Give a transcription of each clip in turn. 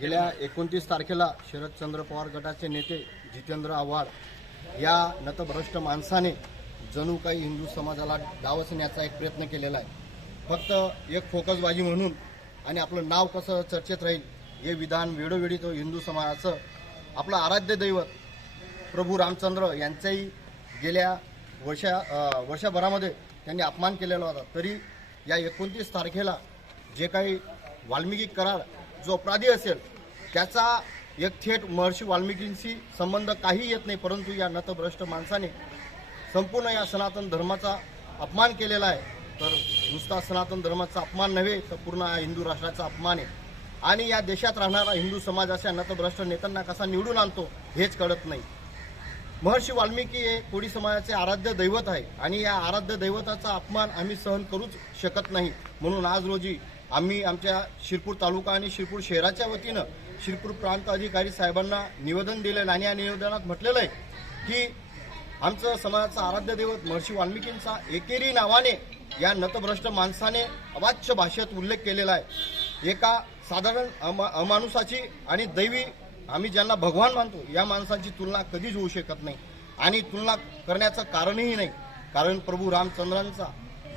गेल्या एकोणतीस तारखेला शरदचंद्र पवार गटाचे नेते जितेंद्र आव्हाड या नतभ्रष्ट माणसाने जणू काही हिंदू समाजाला डावसण्याचा एक प्रयत्न केलेला आहे. फक्त एक फोकसबाजी म्हणून आणि आपलं नाव कसं चर्चेत राहील हे विधान वेळोवेळी तो हिंदू समाजाचं आपलं आराध्य दैवत प्रभू रामचंद्र यांचाही गेल्या वर्षा वर्षभरामध्ये त्यांनी अपमान केलेला होता. तरी या एकोणतीस तारखेला जे काही वाल्मिकी करार जो अपराधी असेल त्याचा एक थेट महर्षी वाल्मिकींशी संबंध काही येत नाही परंतु या नतभ्रष्ट माणसाने संपूर्ण या सनातन धर्माचा अपमान केलेला आहे. तर नुसता सनातन धर्माचा अपमान नव्हे तर पूर्ण या हिंदू राष्ट्राचा अपमान आहे. आणि या देशात राहणारा हिंदू समाज अशा नतभ्रष्ट नेत्यांना कसा निवडून आणतो हेच कळत नाही. महर्षी वाल्मिकी हे कोळी समाजाचे आराध्य दैवत आहे. आणि या आराध्य दैवताचा अपमान आम्ही सहन करूच शकत नाही. म्हणून आज रोजी आम्ही आमच्या शिरपूर तालुका आणि शिरपूर शहराच्या वतीनं शिरपूर प्रांत अधिकारी साहेबांना निवेदन दिलेलं आणि या निवेदनात म्हटलेलं आहे की आमचं समाजाचं आराध्य दैवत महर्षी वाल्मिकींचा एकेरी नावाने या नतभ्रष्ट माणसाने अवाच्य भाषेत उल्लेख केलेला आहे. एका साधारण अमा अमानुसाची आणि दैवी आम्ही ज्यांना भगवान मानतो या माणसांची तुलना कधीच होऊ शकत नाही. आणि तुलना करण्याचं कारणही नाही. कारण प्रभू रामचंद्रांचा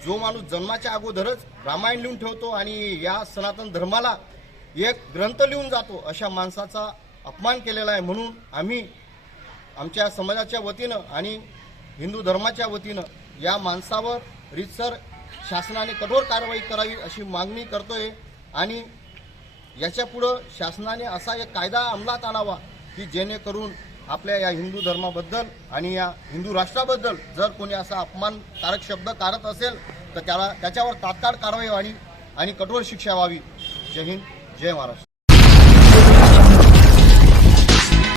जो माणूस जन्माच्या अगोदरच रामायण लिहून ठेवतो आणि या सनातन धर्माला एक ग्रंथ लिहून जातो अशा माणसाचा अपमान केलेला आहे म्हणून आम्ही आमच्या समाजाच्या वतीनं आणि हिंदू धर्माच्या वतीनं या माणसावर रितसर शासनाने कठोर कारवाई करावी अशी मागणी करतोय आणि याच्यापुढं शासनाने असा एक कायदा अंमलात आणावा की जेणेकरून आपल्या या हिंदू धर्माबद्दल आणि या हिंदू राष्ट्राबद्दल जर कोणी असा अपमानकारक शब्द काढत असेल तर त्याला त्याच्यावर तात्काळ कारवाई व्हावी आणि कठोर शिक्षा व्हावी. जय हिंद जय महाराष्ट्र.